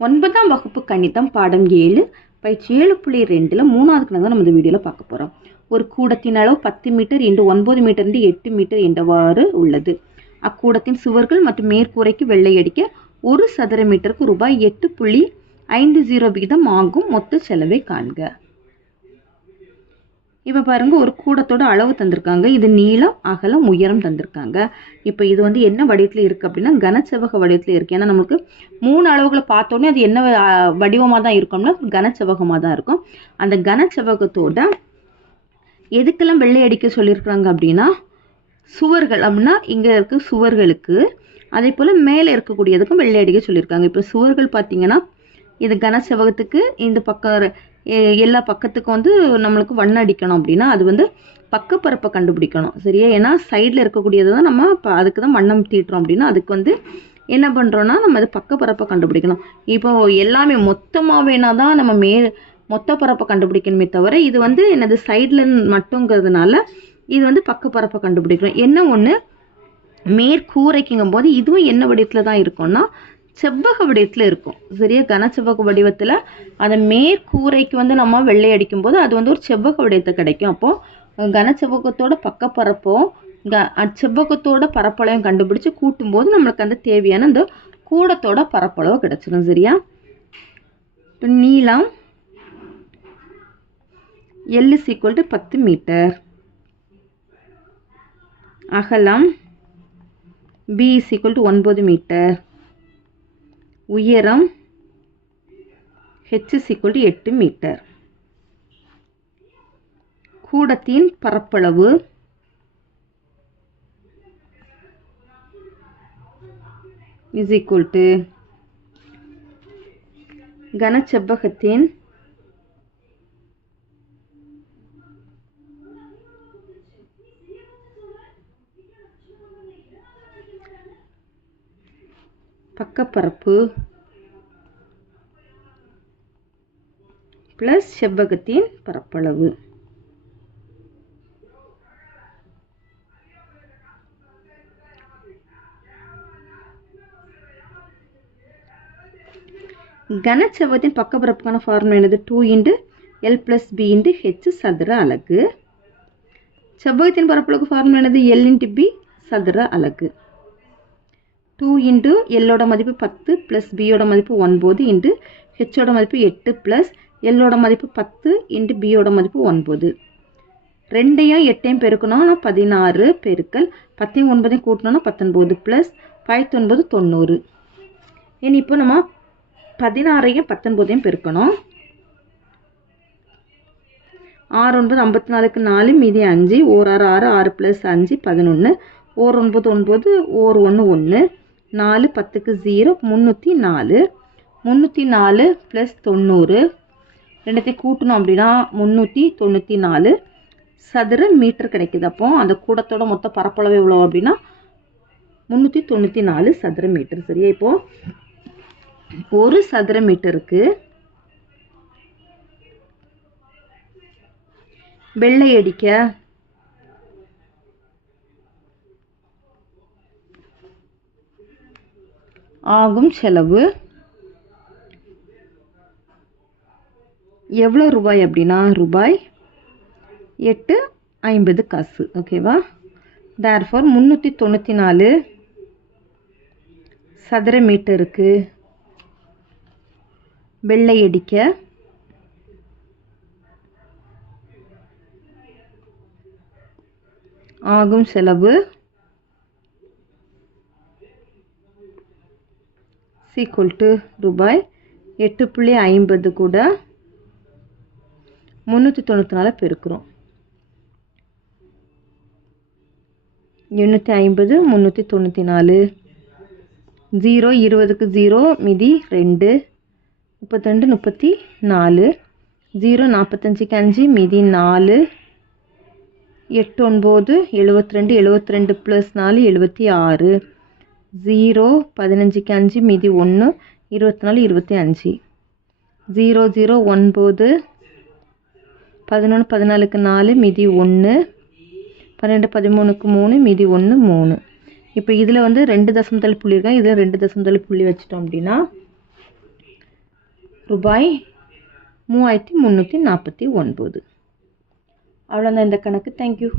9ஆம் வகுப்பு கணிதம் பாடம் 7 பயிற்சி 7.2 மூணாவது கணக்கு தான் நம்ம இந்த வீடியோவில் பார்க்க போகிறோம். ஒரு கூடத்தின் அளவு 10 மீட்டர் × 9 மீட்டர் × 8 மீட்டர் என்றவாறு உள்ளது. அக்கூடத்தின் சுவர்கள் மற்றும் மேற்கூரைக்கு வெள்ளை அடிக்க ஒரு சதுர மீட்டருக்கு ரூபாய் 8.50 வீதம் ஆகும் மொத்த செலவை காண்க. இப்போ பாருங்க, ஒரு கூடத்தோட அளவு தந்திருக்காங்க. இது நீளம், அகலம், உயரம் தந்திருக்காங்க. இப்போ இது வந்து என்ன வடிவத்தில் இருக்குது அப்படின்னா கனச்செவ்வக வடிவத்தில் இருக்குது. ஏன்னா நமக்கு 3 அளவுகளை பார்த்தோன்னே அது என்ன வடிவமாக தான் இருக்கும்னா கனச்செவ்வகமாக தான் இருக்கும். அந்த கனச்செவ்வகத்தோட எதுக்கெல்லாம் வெள்ளை அடிக்க சொல்லியிருக்கிறாங்க அப்படின்னா சுவர்கள் அப்படின்னா இங்கே இருக்க சுவர்களுக்கு, அதே போல் மேலே இருக்கக்கூடியதுக்கும் வெள்ளை அடிக்க சொல்லியிருக்காங்க. இப்போ சுவர்கள் பார்த்தீங்கன்னா இது கனச்செவ்வகத்துக்கு இந்த பக்கம் எல்லா பக்கத்துக்கும் வந்து நம்மளுக்கு வண்ணம் அடிக்கணும் அப்படின்னா அது வந்து பக்கப்பரப்பை கண்டுபிடிக்கணும், சரியா? ஏன்னா சைடில் இருக்கக்கூடியது தான் நம்ம இப்போ அதுக்கு தான் வண்ணம் தீட்டுறோம் அப்படின்னா அதுக்கு வந்து என்ன பண்ணுறோன்னா நம்ம அது பக்கப்பரப்பை கண்டுபிடிக்கணும். இப்போ எல்லாமே மொத்தமாக வேணா தான் நம்ம மொத்த பரப்பை கண்டுபிடிக்கணுமே தவிர இது வந்து என்னது சைடில் மட்டுங்கிறதுனால இது வந்து பக்கப்பரப்பை கண்டுபிடிக்கணும். என்ன ஒன்று மேற்கூரைக்குங்கும் போது இதுவும் என்ன வடிவத்தில் தான் இருக்கும்னா செவ்வக வடிவத்தில் இருக்கும், சரியா? கனச்செவ்வக வடிவத்தில் அதை மேற்கூரைக்கு வந்து நம்ம வெள்ளை அடிக்கும் போது அது வந்து ஒரு செவ்வக வடிவத்தை கிடைக்கும். அப்போது கனச்செவ்வகத்தோட பக்கப்பரப்போ செவ்வகத்தோட பரப்பளவையும் கண்டுபிடிச்சு கூட்டும்போது நம்மளுக்கு அந்த தேவையான அந்த கூடத்தோட பரப்பளவு கிடைச்சிடும், சரியா? நீளம் L = 10 மீட்டர், அகலம் B = 9 மீட்டர், உயரம் H = 8 மீட்டர். கூடத்தின் பரப்பளவு கனச்செவ்வகத்தின் பக்கப்பரப்பு + செவ்வகத்தின் பரப்பளவு. கனச்செவ்வகத்தின் பக்கப்பரப்புக்கான ஃபார்முலா என்னது? 2 × L + B × H சதுர அலகு. செவ்வகத்தின் பரப்பளவுக்கு ஃபார்முலா என்னது? L × B சதுர அலகு. 2 × L ஓட மதிப்பு 10 + B ஓட மதிப்பு 9 × H ஓட மதிப்பு 8 + L ஓட மதிப்பு 10 × B ஓட மதிப்பு 9. 2ஐயும் 8ஐயும் பெருக்கணும் 16 பெருக்கல் 10ஐயும் 9ஐயும் கூட்டணும்னா 19 + 5 9 90. ஏன்னா இப்போ நம்ம 16ஐயும் 19ஐயும் பெருக்கணும். 6 9 54க்கு 4 மீதி 5 1 6 6 6 + 5 11 1 9 9 1 1 1 4 10க்கு 0 304 304 + 90 ரெண்டுத்தையும் கூட்டணும் அப்படின்னா 394 சதுர மீட்டர் கிடைக்குது. அப்போ அந்த கூடத்தோட மொத்த பரப்பளவு எவ்வளோ அப்படின்னா 394 சதுர மீட்டர், சரியா? இப்போ ஒரு சதுர மீட்டருக்கு வெள்ளை அடிக்க ஆகும் செலவு எவ்வளோ ரூபாய் அப்படின்னா ரூபாய் 8.50 காசு, ஓகேவா? தேர்ஃபோர் 394 சதுர மீட்டருக்கு வெள்ளை அடிக்க ஆகும் செலவு ரூபாய் 8.50 கூட 394 பெருக்கிறோம். 850 394 0 20க்கு 0 மீதி 2 32 34 0 45க்கு 5 மீதி 4 8 9 72 72 + 4 76 0 15க்கு 5 மீதி 1 24 25 0 0 9 11 14க்கு 4 மீதி 1 12 13க்கு 3 மீதி 1 3. இப்போ இதில் வந்து 2 தசமத்தல் புள்ளி இருக்காங்க, இதில் 2 தசமத்தல் புள்ளி வச்சிட்டோம் அப்படின்னா ரூபாய் 3349. அவ்வளோதான் இந்த கணக்கு. தேங்க்யூ.